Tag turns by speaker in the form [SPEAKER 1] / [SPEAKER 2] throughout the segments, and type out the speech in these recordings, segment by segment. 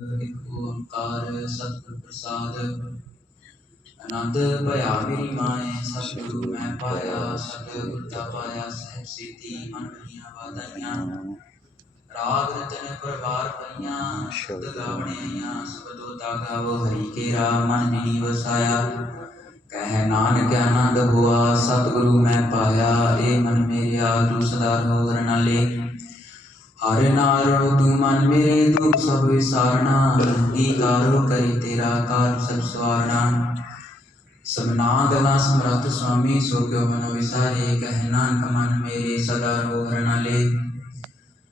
[SPEAKER 1] ਇੱਕ ਓੰਕਾਰ ਸਤਿਗੁਰ ਪ੍ਰਸਾਦ ਆਨੰਦ ਭਇਆ ਮੇਰੀ ਮਾਏ ਸਤਿਗੁਰੂ ਮੈਂ ਪਾਇਆ, ਸਤਿਗੁਰ ਦਾ ਪਾਇਆ, ਸਹਿਬ ਸੀਤੀ ਮਨ ਭਰੀਆਂ ਵਾਦਾਈਆਂ ਰਾਗ ਰਤਨ ਪਰਵਾਰ ਪਈਆਂ, ਸ਼ਬਦ ਗਾਵਣੇ ਆਈਆਂ, ਸਬਦੋ ਦਾ ਹਰੀ ਕੇ ਰਾਮ ਮਨ ਜਿਨੀ ਵਸਾਇਆ। ਕਹਿ ਨਾਨਕ ਆਨੰਦ ਹੁਆ, ਸਤਿਗੁਰੂ ਮੈਂ ਪਾਇਆ, ਏ ਮਨ ਮੇਰਿਆ, ਤੂੰ ਸਦਾ ਰਹੋ ਨਾਲੇ ਹਰ ਨਾਲੋਂ ਤੂੰ ਮਨ ਮੇਰੇ ਦੁਖ ਸਭ ਵਿਸਾਰਨਾ, ਅੰਗੀਕਾਰੋ ਕਰੀ ਤੇਰਾ ਕਾਰ ਸਭ ਸਵਾਰਨਾ। ਸਭਨਾ ਗਲਾ ਸਮਰੱਥ ਸੁਆਮੀ, ਸੋ ਕਿਉ ਮਨੋ ਵਿਸਾਰੇ, ਕਹਿ ਨਾਨਕ ਮੇਰੇ ਸਦਾ ਰੋਹਰ ਨਾਲੇ।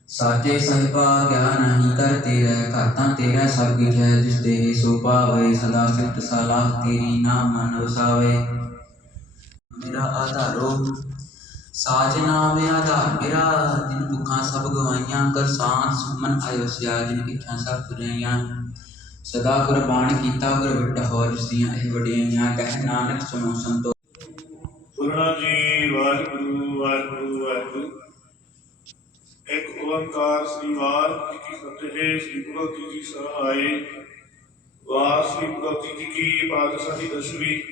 [SPEAKER 1] ਸਾਚੇ ਸੰਪਾ ਗਿਆਨ ਨਹੀਂ ਕਰ ਤੇਰਾ ਘਰ ਤੇਰਾ ਸਭ ਕੁਝ ਹੈ ਜਿਸ ਦੇ ਸੋ ਪਾਵੇ ਸਦਾ ਸਿਫਤ ਸਲਾਹ ਤੇਰੀ ਨਾਮ ਮਨ ਵਸਾਵੇ। ਮੇਰਾ ਆਧਾਰੋ ਸਾਜ ਨਾਮ ਆਧਾਰ ਮੇਰਾ, ਜਿਨ ਭੁੱਖਾਂ ਸਭ ਗਵਾਈਆਂ, ਕਰ ਸਾਂਤ ਸੁਮਨ ਆਇਓ ਸਿਆ, ਜਿਨ ਇੱਛਾ ਸਭ ਪੁਰੀਆਂ। ਸਦਾ ਕੁਰਬਾਨ ਕੀਤਾ, ਗੁਰ ਵੱਡਾ ਹੋ ਜਿਸ ਇਹ ਵਡਿਆਈਆਂ, ਕਹਿ ਨਾਨਕ ਸੁਣੋ ਸੰਤੋ।
[SPEAKER 2] ਪੁਰਣਾ ਜੀ, ਵਾਹਿਗੁਰੂ ਵਾਹਿਗੁਰੂ ਵਾਹਿਗੁਰੂ। ਇੱਕ ਓੰਕਾਰ ਸ੍ਰੀ ਵਾਹਿਗੁਰੂ ਜੀ ਕੀ ਸ੍ਰੀ ਗੁਰੂ ਜੀ ਸਹਾਈ ਵਾਹ ਜੀ ਕੀ ਪਾਤਸ਼ਾਹੀ ਦਸ਼ਵੀ।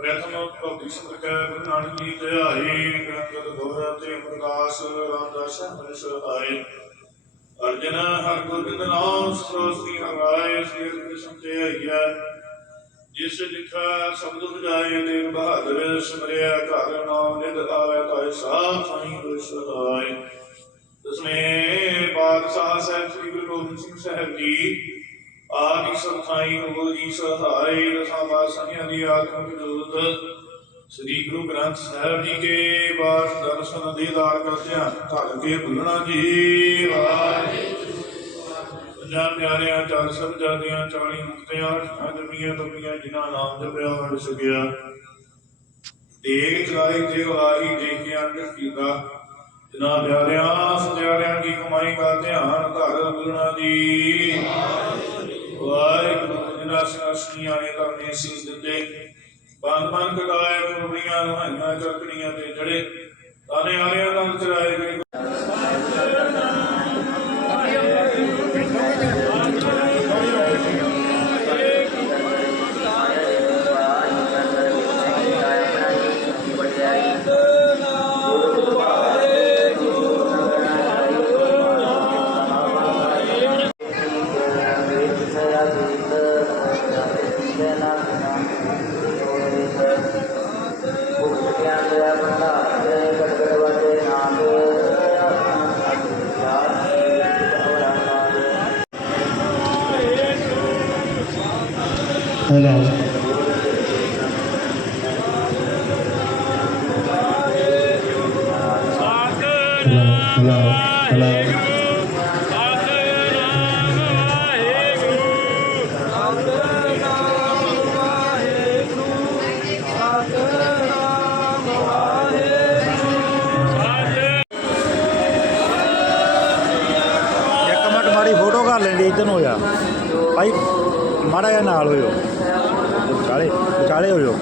[SPEAKER 2] ਪ੍ਰਥਮ ਭਗਤੀ ਸੰਗ੍ਰਹ ਗੁਰੂ ਨਾਨਕ ਜੀ ਤੇ ਗ੍ਰੰਥ ਦੋਹਰਾ ਤੇ ਪ੍ਰਕਾਸ਼ ਰਾਮਦਾਸ ਹਰਿ ਸਹਾਈ ਅਰਜਨ ਹਰ ਗੋਬਿੰਦ ਨਾਮ ਸਰੋਸਤੀ ਹਰਾਏ ਸ੍ਰੀ ਕ੍ਰਿਸ਼ਨ ਤੇ ਆਈਆ ਜਿਸ ਲਿਖਾ ਸ਼ਬਦ ਬਜਾਏ ਦੇ ਬਹਾਦਰ ਸਿਮਰਿਆ ਘਰ ਨਾਮ ਨਿਦ ਆਵੇ ਤਾਇ ਸਾਥ ਸਾਈਂ ਵਿਸਰਾਏ ਦਸਵੇਂ ਪਾਤਸ਼ਾਹ ਸਾਹਿਬ ਸ੍ਰੀ ਗੁਰੂ ਗੋਬਿੰਦ ਸਿੰਘ ਸਾਹਿਬ ਜੀ ਆਦਿ ਸਥਾਈ ਹੋ ਜੀ ਸਹਾਈ ਦਸਾਂ ਪਾਤਸ਼ਾਹਾਂ ਦੀ ਆਤਮਿਕ ਜੋਤ ਸ੍ਰੀ ਗੁਰੂ ਗ੍ਰੰਥ ਸਾਹਿਬ ਜੀ ਕੇ ਬਾਸ ਦਰਸ਼ਨ ਦੀਦਾਰ ਕਰਦਿਆਂ ਧਰ ਕੇ ਭੁੱਲਣਾ ਜੀ। ਵਾਹਿਗੁਰੂ ਪੰਜਾਂ ਪਿਆਰਿਆਂ, ਚਾਰ ਸਬਦਾਦੀਆਂ 40 ਮੁਕਤਿਆਂ, ਅਠਾਂ ਜਪੀਆਂ ਤਪੀਆਂ, ਜਿਨ੍ਹਾਂ ਨਾਮ ਜਪਿਆ ਵੜ ਸਕਿਆ ਦੇਖ ਚਲਾਈ ਤੇ ਵਾਹੀ ਦੇਖਿਆ ਕੀਦਾ ਜਿਨ੍ਹਾਂ ਪਿਆਰਿਆਂ ਸਤਿਆਰਿਆਂ ਦੀ ਕਮਾਈ ਦਾ ਧਿਆਨ ਧਰ ਗੁਰਨਾ ਦੀ ਵਾਹਿਗੁਰੂ ਜਿਨ੍ਹਾਂ ਸਿਆਸਨੀਆਂ ਨੇ ਕਰਨੇ ਸੀਸ ਦਿੱਤੇ। ਬੰਦ ਬੰਦ ਕਟਾਏ ਕੁੜੀਆਂ ਲਹਾਈਆਂ ਚੱਕੜੀਆਂ ਤੇ ਜੜੇ। ਤਾਨੇ ਆਰਿਆਂ ਨਾਲ ਚਰਾਏ ਗਏ।
[SPEAKER 3] ਨਾਲ ਹੋਇਓ ਵਿਚਾਲੇ ਵਿਚਾਲੇ ਹੋਇਓ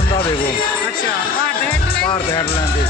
[SPEAKER 4] ਭਾਜੀ ਕੋਲ
[SPEAKER 5] ਅੱਛਾ ਭਾਰਤ ਹੈਡ
[SPEAKER 4] ਭਾਰਤ ਹੈਡਲਾਈਨ ਦੇ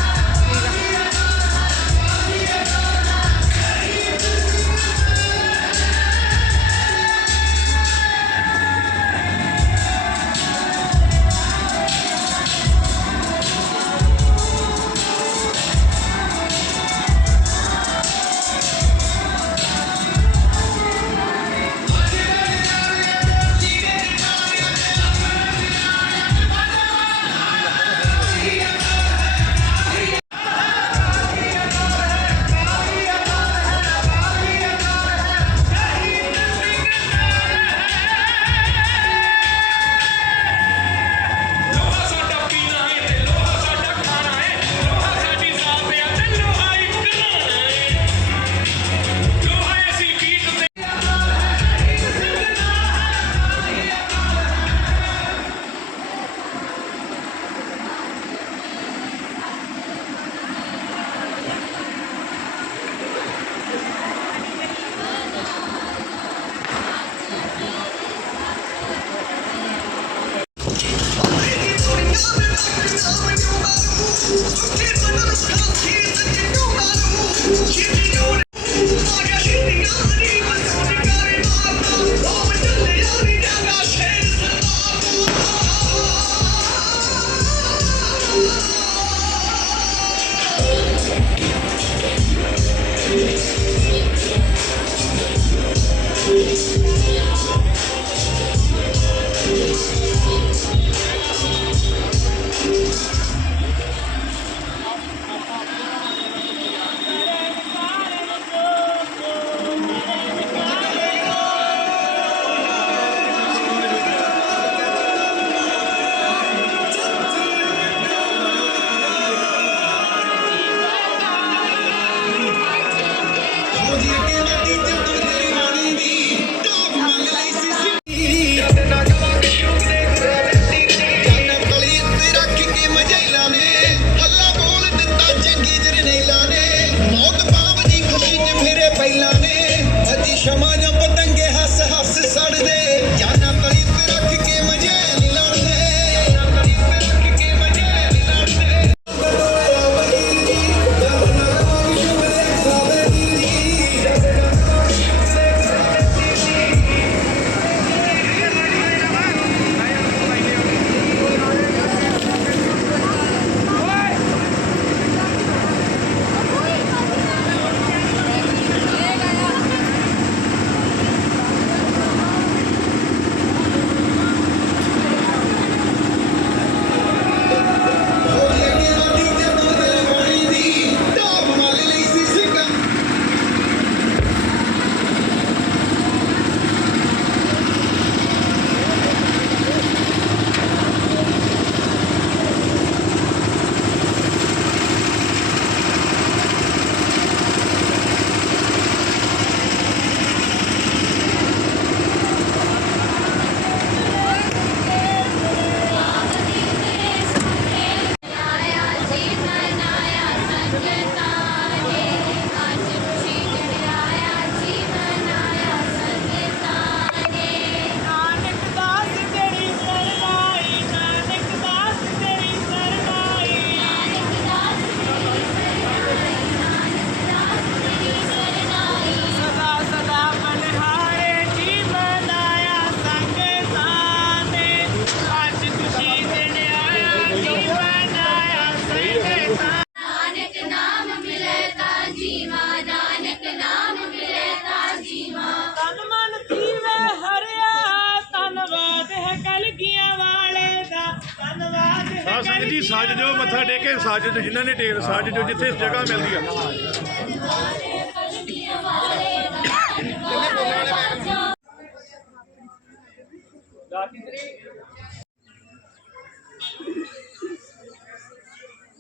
[SPEAKER 2] ਸੱਜ ਜੋ, ਮੱਥਾ ਟੇਕੇ ਸੱਜ ਜੋ, ਜਿਨ੍ਹਾਂ ਨੇ ਟੇਕ ਸੱਜ ਜੋ, ਜਿੱਥੇ ਜਗ੍ਹਾ ਮਿਲਦੀ ਆ।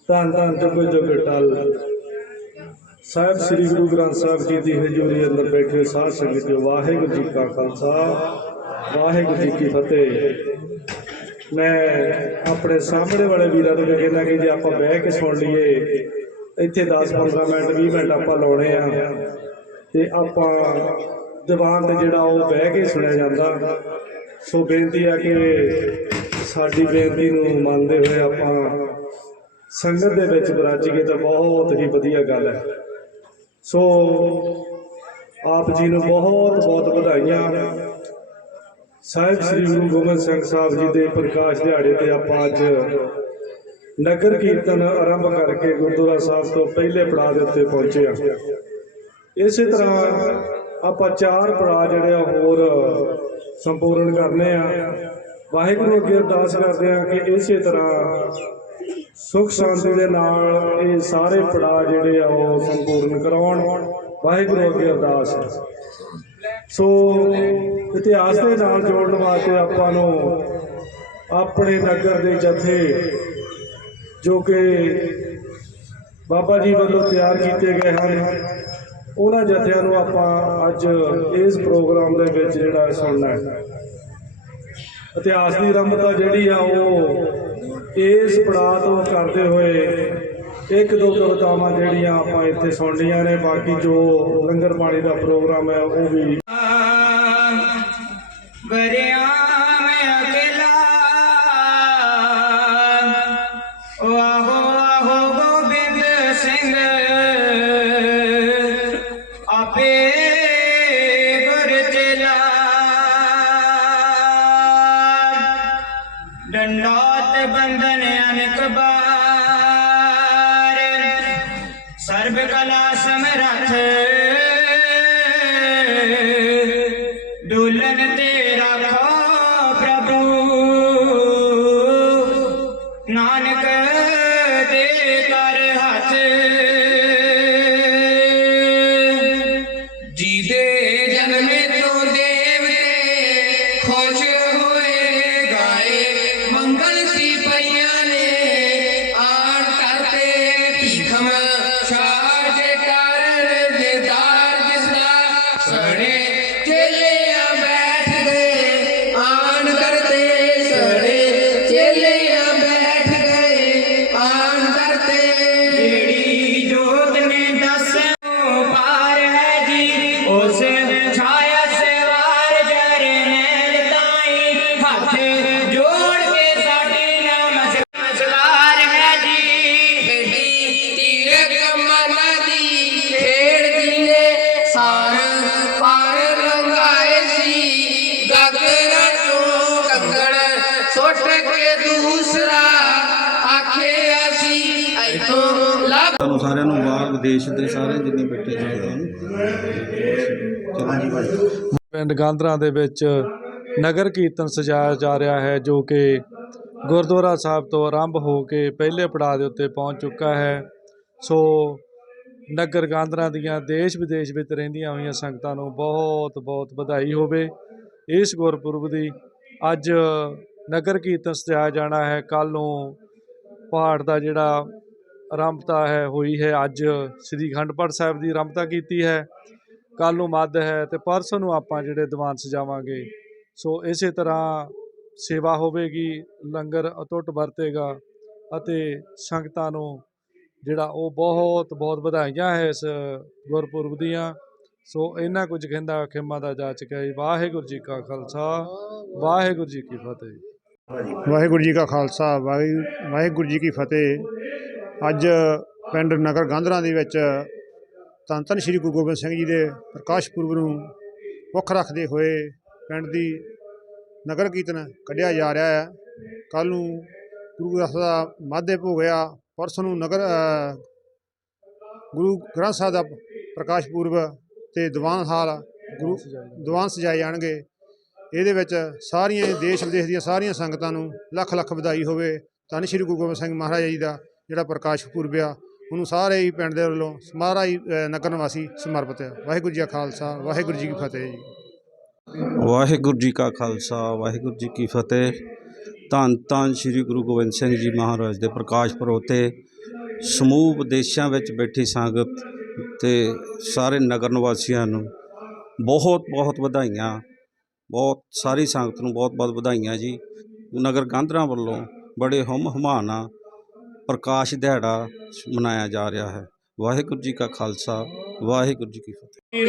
[SPEAKER 6] ਧੰਨ ਧੰਨ ਜਗੋ ਜਗਟਲ ਸਾਹਿਬ ਸ੍ਰੀ ਗੁਰੂ ਗ੍ਰੰਥ ਸਾਹਿਬ ਜੀ ਦੀ ਹਜ਼ੂਰੀ ਅੰਦਰ ਬੈਠੇ ਹੋਏ ਸਾਧ ਸੰਗਤ ਜੀ, ਵਾਹਿਗੁਰੂ ਜੀ ਕਾ ਖਾਲਸਾ, ਵਾਹਿਗੁਰੂ ਜੀ ਕੀ ਫਤਿਹ। ਮੈਂ ਆਪਣੇ ਸਾਹਮਣੇ ਵਾਲੇ ਵੀਰਾਂ ਨੂੰ ਵੀ ਕਹਿੰਦਾ ਕਿ ਜੇ ਆਪਾਂ ਬਹਿ ਕੇ ਸੁਣ ਲਈਏ, ਇੱਥੇ 10 15 ਮਿੰਟ 20 ਮਿੰਟ ਆਪਾਂ ਲਾਉਣੇ ਆ। ਤੇ ਆਪਾਂ ਦੀਵਾਨ ਤੇ ਜਿਹੜਾ ਉਹ ਬਹਿ ਕੇ ਸੁਣਿਆ ਜਾਂਦਾ। ਸੋ ਬੇਨਤੀ ਆ ਕਿ ਸਾਡੀ ਬੇਨਤੀ ਨੂੰ ਮੰਨਦੇ ਹੋਏ ਆਪਾਂ ਸੰਗਤ ਦੇ ਵਿੱਚ ਬਰਾਜ ਗਏ ਤਾਂ ਬਹੁਤ ਹੀ ਵਧੀਆ ਗੱਲ ਹੈ। ਸੋ ਆਪ ਜੀ ਨੂੰ ਬਹੁਤ ਬਹੁਤ ਵਧਾਈਆਂ। ਸਾਹਿਬ ਸ੍ਰੀ ਗੁਰੂ ਗੋਬਿੰਦ ਸਿੰਘ ਸਾਹਿਬ ਜੀ ਦੇ ਪ੍ਰਕਾਸ਼ ਦਿਹਾੜੇ ਤੇ ਆਪਾਂ ਅੱਜ ਨਗਰ ਕੀਰਤਨ ਆਰੰਭ ਕਰਕੇ ਗੁਰਦੁਆਰਾ ਸਾਹਿਬ ਤੋਂ ਪਹਿਲੇ ਪੜਾਅ ਦੇ ਉੱਤੇ ਪਹੁੰਚੇ ਹਾਂ। ਇਸੇ ਤਰ੍ਹਾਂ ਆਪਾਂ ਚਾਰ ਪੜਾਅ ਜਿਹੜੇ ਆ ਹੋਰ ਸੰਪੂਰਨ ਕਰਨੇ ਆ। ਵਾਹਿਗੁਰੂ ਅੱਗੇ ਅਰਦਾਸ ਕਰਦੇ ਆ ਕਿ ਇਸੇ ਤਰ੍ਹਾਂ ਸੁਖ ਸ਼ਾਂਤੀ ਦੇ ਨਾਲ ਇਹ ਸਾਰੇ ਪੜਾਅ ਜਿਹੜੇ ਆ ਉਹ ਸੰਪੂਰਨ ਕਰਾਉਣ। ਵਾਹਿਗੁਰੂ ਅੱਗੇ ਅਰਦਾਸ। ਸੋ ਇਤਿਹਾਸ ਦੇ ਨਾਲ ਜੋੜਨ ਵਾਸਤੇ ਆਪਾਂ ਨੂੰ ਆਪਣੇ ਨਗਰ ਦੇ ਜਥੇ ਜੋ ਕਿ ਬਾਬਾ ਜੀ ਵੱਲੋਂ ਤਿਆਰ ਕੀਤੇ ਗਏ ਹਨ, ਉਹਨਾਂ ਜਥਿਆਂ ਨੂੰ ਆਪਾਂ ਅੱਜ ਇਸ ਪ੍ਰੋਗਰਾਮ ਦੇ ਵਿੱਚ ਜਿਹੜਾ ਸੁਣਨਾ ਹੈ। ਇਤਿਹਾਸ ਦੀ ਰੰਭਤਾ ਜਿਹੜੀ ਆ ਉਹ ਇਸ ਪੜਾਅ ਤੋਂ ਕਰਦੇ ਹੋਏ ਇੱਕ ਦੋ ਕਵਿਤਾਵਾਂ ਜਿਹੜੀਆਂ ਆਪਾਂ ਇੱਥੇ ਸੁਣਨੀਆਂ ਨੇ, ਬਾਕੀ ਜੋ ਲੰਗਰ ਪਾਣੀ ਦਾ ਪ੍ਰੋਗਰਾਮ ਹੈ ਉਹ ਵੀ
[SPEAKER 7] बऱ्या
[SPEAKER 8] ਤੁਹਾਨੂੰ ਸਾਰਿਆਂ ਨੂੰ ਬਾਹਰ ਵਿਦੇਸ਼ ਦੇ ਸਾਰੇ ਜਿੰਨੇ ਬੈਠੇ ਸੰਗਤਾਂ
[SPEAKER 6] ਪਿੰਡ ਗਾਂਧਰਾ ਦੇ ਵਿੱਚ ਨਗਰ ਕੀਰਤਨ ਸਜਾਇਆ ਜਾ ਰਿਹਾ ਹੈ, ਜੋ ਕਿ ਗੁਰਦੁਆਰਾ ਸਾਹਿਬ ਤੋਂ ਆਰੰਭ ਹੋ ਕੇ ਪਹਿਲੇ ਪੜਾਅ ਦੇ ਉੱਤੇ ਪਹੁੰਚ ਚੁੱਕਾ ਹੈ। ਸੋ ਨਗਰ ਗਾਂਧਰਾ ਦੀਆਂ ਦੇਸ਼ ਵਿਦੇਸ਼ ਵਿੱਚ ਰਹਿੰਦੀਆਂ ਹੋਈਆਂ ਸੰਗਤਾਂ ਨੂੰ ਬਹੁਤ ਬਹੁਤ ਵਧਾਈ ਹੋਵੇ। ਇਸ ਗੁਰਪੁਰਬ ਦੀ ਅੱਜ ਨਗਰ ਕੀਰਤਨ ਸਜਾਇਆ ਜਾਣਾ ਹੈ। ਕੱਲ ਨੂੰ ਪਹਾੜ ਦਾ ਜਿਹੜਾ ਆਰੰਭਤਾ ਹੈ, ਹੋਈ ਹੈ। ਅੱਜ ਸ੍ਰੀ ਅਖੰਡ ਪਾਠ ਸਾਹਿਬ ਦੀ ਆਰੰਭਤਾ ਕੀਤੀ ਹੈ। ਕੱਲ ਨੂੰ ਮੱਧ ਹੈ ਤੇ ਪਰਸੋਂ ਨੂੰ ਆਪਾਂ ਜਿਹੜੇ ਦੀਵਾਨ ਸਜਾਵਾਂਗੇ। ਸੋ ਇਸੇ ਤਰ੍ਹਾਂ ਸੇਵਾ ਹੋਵੇਗੀ, ਲੰਗਰ ਅਟੁੱਟ ਵਰਤੇਗਾ ਅਤੇ ਸੰਗਤਾਂ ਨੂੰ ਜਿਹੜਾ ਉਹ ਬਹੁਤ ਬਹੁਤ ਵਧਾਈਆਂ ਹੈ ਇਸ ਗੁਰਪੁਰਬ ਦੀਆਂ। ਸੋ ਇਹਨਾਂ ਕੁਝ ਕਹਿੰਦਾ ਖਿਮਾ ਦਾ ਜਾ ਚੁੱਕਿਆ ਹੈ ਵਾਹਿਗੁਰੂ ਜੀ ਕਾ ਖਾਲਸਾ, ਵਾਹਿਗੁਰੂ ਜੀ ਕੀ ਫਤਿਹ।
[SPEAKER 3] ਵਾਹਿਗੁਰੂ ਜੀ ਕਾ ਖਾਲਸਾ, ਵਾਹਿ- ਵਾਹਿਗੁਰੂ ਜੀ ਕੀ ਫਤਿਹ। ਅੱਜ ਪਿੰਡ ਨਗਰ ਗਾਂਧਰਾ ਦੇ ਵਿੱਚ ਧੰਨ ਧੰਨ ਸ੍ਰੀ ਗੁਰੂ ਗੋਬਿੰਦ ਸਿੰਘ ਜੀ ਦੇ ਪ੍ਰਕਾਸ਼ ਪੁਰਬ ਨੂੰ ਮੁੱਖ ਰੱਖਦੇ ਹੋਏ ਪਿੰਡ ਦੀ ਨਗਰ ਕੀਰਤਨ ਕੱਢਿਆ ਜਾ ਰਿਹਾ ਹੈ। ਕੱਲ ਨੂੰ ਗੁਰੂ ਗ੍ਰੰਥ ਦਾ ਮਾਧੇ ਭੋਗ ਆ ਪਰਸੋਂ ਨੂੰ ਨਗਰ ਗੁਰੂ ਗ੍ਰੰਥ ਸਾਹਿਬ ਦਾ ਪ੍ਰਕਾਸ਼ ਪੁਰਬ ਤੇ ਦੀਵਾਨ ਹਾਲ ਗੁਰੂ ਦੀਵਾਨ ਸਜਾਏ ਜਾਣਗੇ। ਇਹਦੇ ਵਿੱਚ ਸਾਰੀਆਂ ਦੇਸ਼ ਵਿਦੇਸ਼ ਦੀਆਂ ਸਾਰੀਆਂ ਸੰਗਤਾਂ ਨੂੰ ਲੱਖ ਲੱਖ ਵਧਾਈ ਹੋਵੇ। ਧੰਨ ਸ਼੍ਰੀ ਗੁਰੂ ਗੋਬਿੰਦ ਸਿੰਘ ਮਹਾਰਾਜ ਜੀ ਦਾ ਜਿਹੜਾ ਪ੍ਰਕਾਸ਼ ਪੁਰਬ ਆ, ਉਹਨੂੰ ਸਾਰੇ ਹੀ ਪਿੰਡ ਦੇ ਵੱਲੋਂ ਸਾਰਾ ਹੀ ਨਗਰ ਨਿਵਾਸੀ ਸਮਰਪਿਤ ਹੈ ਵਾਹਿਗੁਰੂ ਜੀ ਕਾ ਖਾਲਸਾ, ਵਾਹਿਗੁਰੂ ਜੀ ਕੀ ਫਤਿਹ ਜੀ।
[SPEAKER 8] ਵਾਹਿਗੁਰੂ ਜੀ ਕਾ ਖਾਲਸਾ, ਵਾਹਿਗੁਰੂ ਜੀ ਕੀ ਫਤਿਹ। ਧੰਨ ਧੰਨ ਸ੍ਰੀ ਗੁਰੂ ਗੋਬਿੰਦ ਸਿੰਘ ਜੀ ਮਹਾਰਾਜ ਦੇ ਪ੍ਰਕਾਸ਼ ਪੁਰਬ ਤੇ ਸਮੂਹ ਵਿਦੇਸ਼ਾਂ ਵਿੱਚ ਬੈਠੀ ਸੰਗਤ ਤੇ ਸਾਰੇ ਨਗਰ ਨਿਵਾਸੀਆਂ ਨੂੰ ਬਹੁਤ ਬਹੁਤ ਵਧਾਈਆਂ। ਬਹੁਤ ਸਾਰੀ ਸੰਗਤ ਨੂੰ ਬਹੁਤ ਬਹੁਤ ਵਧਾਈਆਂ ਜੀ। ਨਗਰ ਗਾਂਧਰਾ ਵੱਲੋਂ ਬੜੇ ਹਮ ਹਮਾਨਾ ਪ੍ਰਕਾਸ਼ ਦਿਹਾੜਾ ਮਨਾਇਆ ਜਾ ਰਿਹਾ ਹੈ। ਵਾਹਿਗੁਰੂ ਜੀ ਕਾ ਖਾਲਸਾ ਵਾਹਿਗੁਰੂ ਜੀ ਕੀ ਫਤਿਹ।
[SPEAKER 2] ਇਸ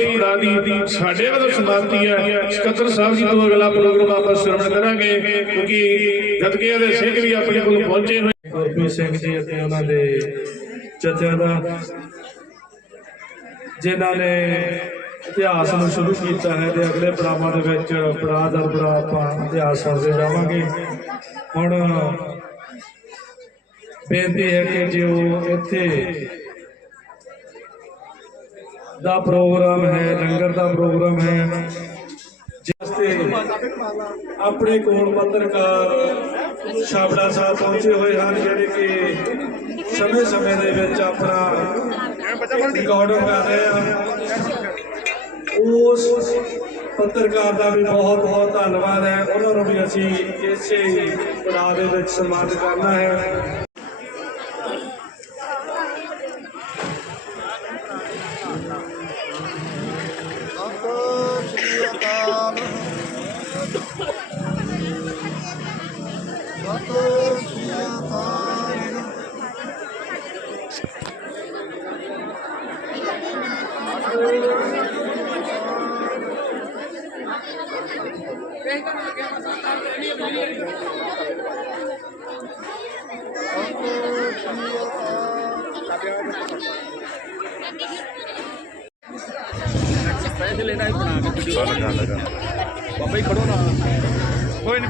[SPEAKER 2] ਦੀ ਸਾਡੇ ਵੱਲੋਂ ਸਮਾਪਤੀ ਹੈ। ਸਕੱਤਰ ਸਾਹਿਬ ਜੀ ਤੋਂ ਅਗਲਾ ਪ੍ਰੋਗਰਾਮ ਆਪਾਂ ਸ਼ੁਰੂ ਕਰਾਂਗੇ ਕਿਉਂਕਿ ਗਤਕੇ ਦੇ ਸਿੰਘ ਵੀ ਆਪਣੇ ਕੋਲ ਪਹੁੰਚੇ ਹੋਏ
[SPEAKER 6] ਗੁਰਪ੍ਰੀਤ ਸਿੰਘ ਜੀ ਅਤੇ ਉਹਨਾਂ ਦੇ ਜਥਿਆਂ ਦਾ ਜਿਨ੍ਹਾਂ ਨੇ ਇਤਿਹਾਸ ਨੂੰ ਸ਼ੁਰੂ ਕੀਤਾ ਹੈ ਤੇ ਅਗਲੇ ਪੜਾਵਾਂ ਦੇ ਵਿੱਚ ਪੜਾਅ ਦਰ ਪੜਾਅ ਆਪਾਂ ਇਤਿਹਾਸ ਸੁਣਦੇ ਜਾਵਾਂਗੇ। ਹੁਣ ਬੇਨਤੀ ਹੈ ਕਿ ਜੇ ਉਹ ਇੱਥੇ ਦਾ ਪ੍ਰੋਗਰਾਮ ਹੈ, ਲੰਗਰ ਦਾ ਪ੍ਰੋਗਰਾਮ ਹੈ, ਜਿਸ ਤੇ ਆਪਣੇ ਕੋਲ ਪੱਤਰਕਾਰ ਛਾਬੜਾ ਸਾਹਿਬ ਪਹੁੰਚੇ ਹੋਏ ਹਨ, ਜਿਹੜੇ ਕਿ ਸਮੇਂ-ਸਮੇਂ ਦੇ ਵਿੱਚ ਆਪਣਾ ਰਿਕਾਰਡ ਕਰ ਰਹੇ ਹਨ ਉਸ ਪੱਤਰਕਾਰ ਦਾ ਵੀ ਬਹੁਤ-ਬਹੁਤ ਧੰਨਵਾਦ ਹੈ। ਉਹਨਾਂ ਨੂੰ ਵੀ ਅਸੀਂ ਇਸੇ ਪੜਾਅ ਦੇ ਵਿੱਚ ਸਨਮਾਨਿਤ ਕਰਨਾ ਹੈ।
[SPEAKER 3] చాలా చాలా कोई ఇక్కడ పోయిన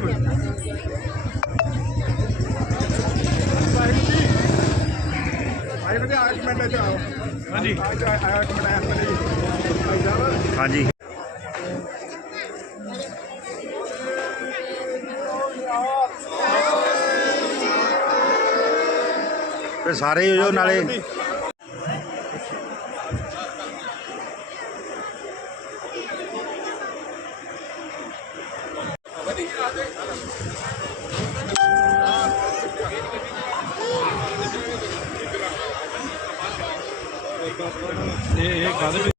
[SPEAKER 3] ਹਾਂਜੀ। ਤੇ ਸਾਰੇ ਹੋ ਜਾਓ ਨਾਲੇ।